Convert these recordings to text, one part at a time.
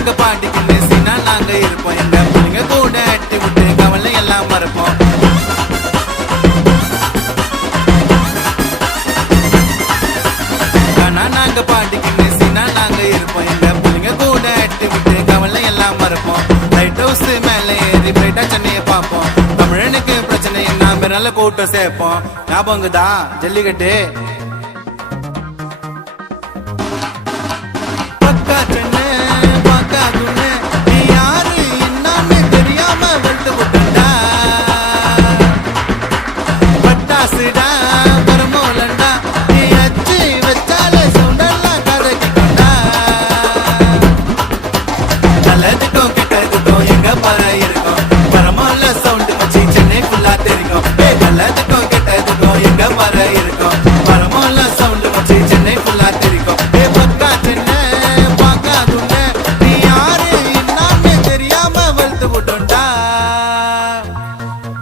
நாங்க பாட்டிக்கின்னு சீனா நாங்க இருப்போம். எங்க பிள்ளைங்க கூட அட்டி விட்டு கவலை எல்லாம் மறப்போம். ஆனா நாங்க பாட்டிக்கின்னு சீனா நாங்க இருப்போம். எங்க பிள்ளைங்க கூட அட்டி விட்டு கவலை எல்லாம் மறப்போம். லைட் ஹவுஸ் மேல ஏறி பிரைட்டா சென்னையை பார்ப்போம். தமிழனுக்கு பிரச்சனை என்ன மேல கூட்டம் சேர்ப்போம். ஞாபகங்குதா ஜல்லிக்கட்டு பக்கா சென்னை பார்க்காதுன்னு நீ யாரு என்னன்னு தெரியாம வெளுத்து விட்டா. பட்டாசுடா பரமோலண்டா நீ அச்சு வச்சாலே சவுண்டெல்லாம் கதக்கிட்டா. நல்லதுக்கும் கெட்டதுக்கும் எங்க பற இருக்கும். பரமோல சவுண்டு வச்சு சென்னை ஃபுல்லா தெரியும். நல்லதுக்கும் கெட்டதுக்கும் எங்க பற இருக்கும். பரமோல சவுண்டு வச்சு சென்னை ஃபுல்லா தெரியும். பக்கா சென்னை பார்க்காதுன்னு நீ யாரு என்னன்னு தெரியாம வெளுத்து விட்டோண்டா.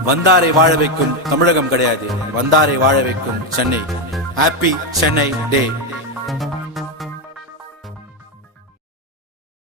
வந்தாரை வாழ வைக்கும் தமிழகம் கிடையாது, வந்தாரை வாழ வைக்கும் சென்னை. ஹாப்பி சென்னை டே.